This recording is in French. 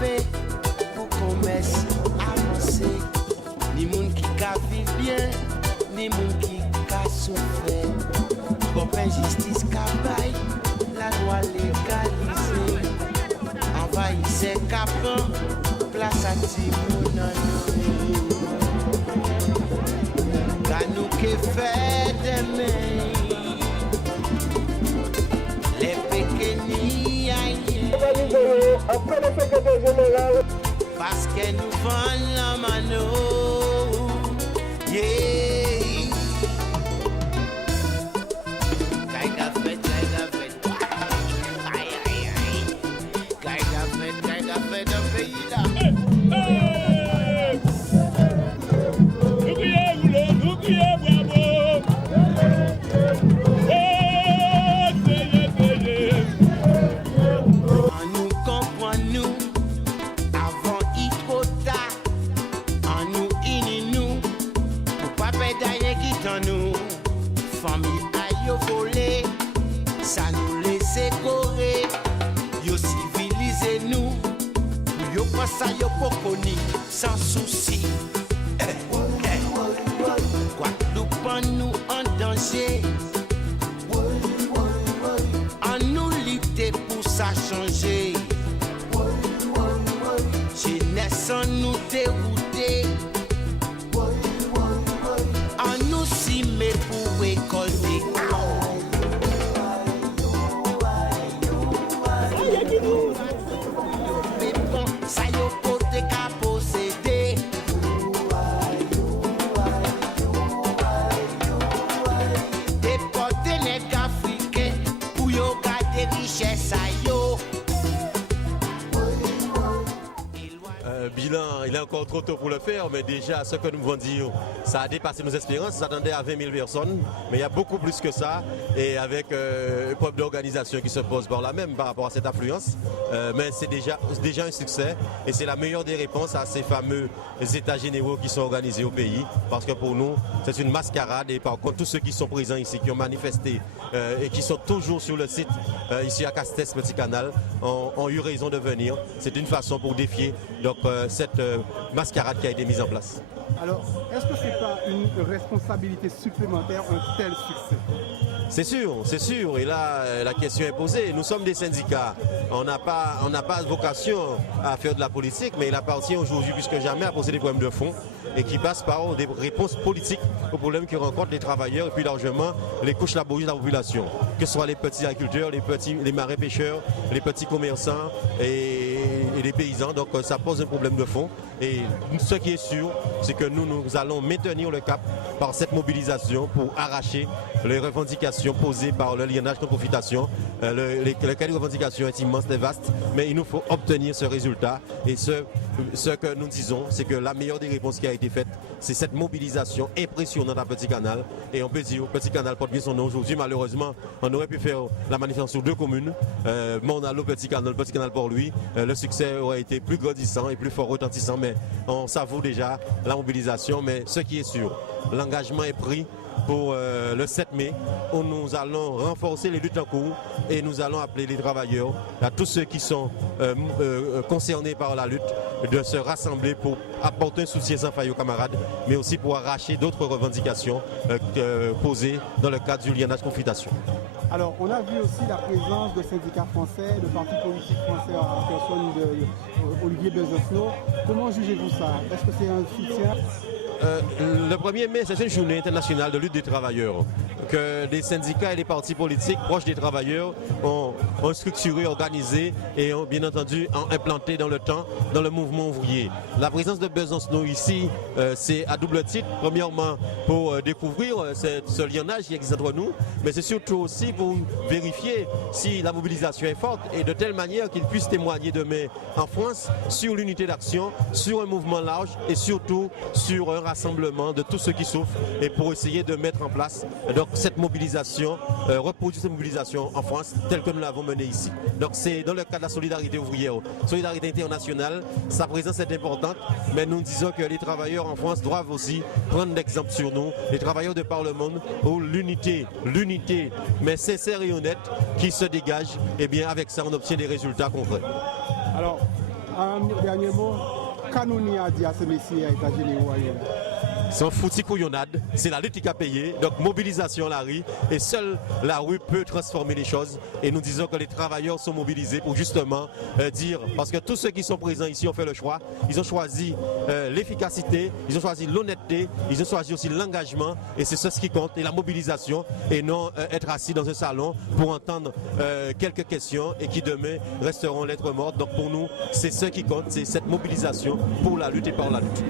fait pour commerce avancer. Ni moun qui ka vivre bien, ni moun qui ka souffrir. Bon justice ka bail, la loi légalisée. Envahissez Capon, place à Timounanou. Car nous qui fait demain, les péquenis aïe. Après le secrétaire général. Parce que nous vendons la mano. Yeah. Ça yo pokoni sans souci. Guadeloupe nous en danger. En nous lutter pour ça changer. Jeunesse en nous dérouter. En nous simer pour récolter. Bilan, il est encore trop tôt pour le faire, mais déjà ce que nous pouvons dire, ça a dépassé nos espérances. On s'attendait à 20 000 personnes, mais il y a beaucoup plus que ça, et avec une preuve d'organisation qui se pose par là même par rapport à cette affluence. Mais c'est déjà un succès, et c'est la meilleure des réponses à ces fameux états généraux qui sont organisés au pays, parce que pour nous, c'est une mascarade, et par contre, tous ceux qui sont présents ici, qui ont manifesté, et qui sont toujours sur le site, ici à Castès, Petit Canal, ont eu raison de venir. C'est une façon pour défier donc, cette mascarade qui a été mise en place. Alors, est-ce que ce n'est pas une responsabilité supplémentaire, un tel succès? C'est sûr. Et là, la question est posée. Nous sommes des syndicats. On n'a pas vocation à faire de la politique, mais il appartient aujourd'hui plus que jamais à poser des problèmes de fond et qui passent par des réponses politiques aux problèmes que rencontrent les travailleurs et plus largement les couches laborieuses de la population. Que ce soit les petits agriculteurs, les marins pêcheurs, les petits commerçants et les paysans. Donc ça pose un problème de fond. Et ce qui est sûr, c'est que nous allons maintenir le cap par cette mobilisation pour arracher les revendications posées par le lignage de profitation. Le cas de revendication est immense et vaste, mais il nous faut obtenir ce résultat. Et ce que nous disons, c'est que la meilleure des réponses qui a été faite, c'est cette mobilisation impressionnante à Petit Canal. Et on peut dire que Petit Canal porte bien son nom aujourd'hui. Malheureusement, on aurait pu faire la manifestation sur 2 communes. Mais on a le Petit Canal pour lui. Le succès aurait été plus grandissant et plus fort retentissant, mais on savoure déjà la mobilisation. Mais ce qui est sûr, l'engagement est pris pour le 7 mai, où nous allons renforcer les luttes en cours et nous allons appeler les travailleurs, à tous ceux qui sont concernés par la lutte, de se rassembler pour apporter un soutien sans faille aux camarades, mais aussi pour arracher d'autres revendications posées dans le cadre du lignage confitation. Alors, on a vu aussi la présence de syndicats français, de partis politiques français en personne d'Olivier Besancenot. Comment jugez-vous ça? Est-ce que c'est un soutien? Le 1er mai, c'est une journée internationale de lutte des travailleurs que des syndicats et des partis politiques proches des travailleurs ont structuré, organisé et ont bien entendu implanté dans le temps dans le mouvement ouvrier. La présence de Besancenot ici, c'est à double titre. Premièrement, pour découvrir ce lionnage qui existe entre nous, mais c'est surtout aussi pour vérifier si la mobilisation est forte et de telle manière qu'il puisse témoigner demain en France sur l'unité d'action, sur un mouvement large et surtout sur un rassemblement de tous ceux qui souffrent et pour essayer de mettre en place donc, cette mobilisation, reproduire cette mobilisation en France telle que nous l'avons menée ici. Donc c'est dans le cadre de la solidarité ouvrière, solidarité internationale, sa présence est importante, mais nous disons que les travailleurs en France doivent aussi prendre l'exemple sur nous, les travailleurs de par le monde, où l'unité, mais sincère et honnête qui se dégage, et bien avec ça on obtient des résultats concrets. Alors, Un dernier mot, qu'Anouni a dit à ces messieurs à États-Unis ou ailleurs? Son fouti couillonnade, c'est la lutte qui a payé, donc mobilisation la rue, et seule la rue peut transformer les choses. Et nous disons que les travailleurs sont mobilisés pour justement dire, parce que tous ceux qui sont présents ici ont fait le choix, ils ont choisi l'efficacité, ils ont choisi l'honnêteté, ils ont choisi aussi l'engagement, et c'est ce qui compte, et la mobilisation, et non être assis dans un salon pour entendre quelques questions et qui demain resteront lettres mortes. Donc pour nous, c'est ce qui compte, c'est cette mobilisation pour la lutte et par la lutte.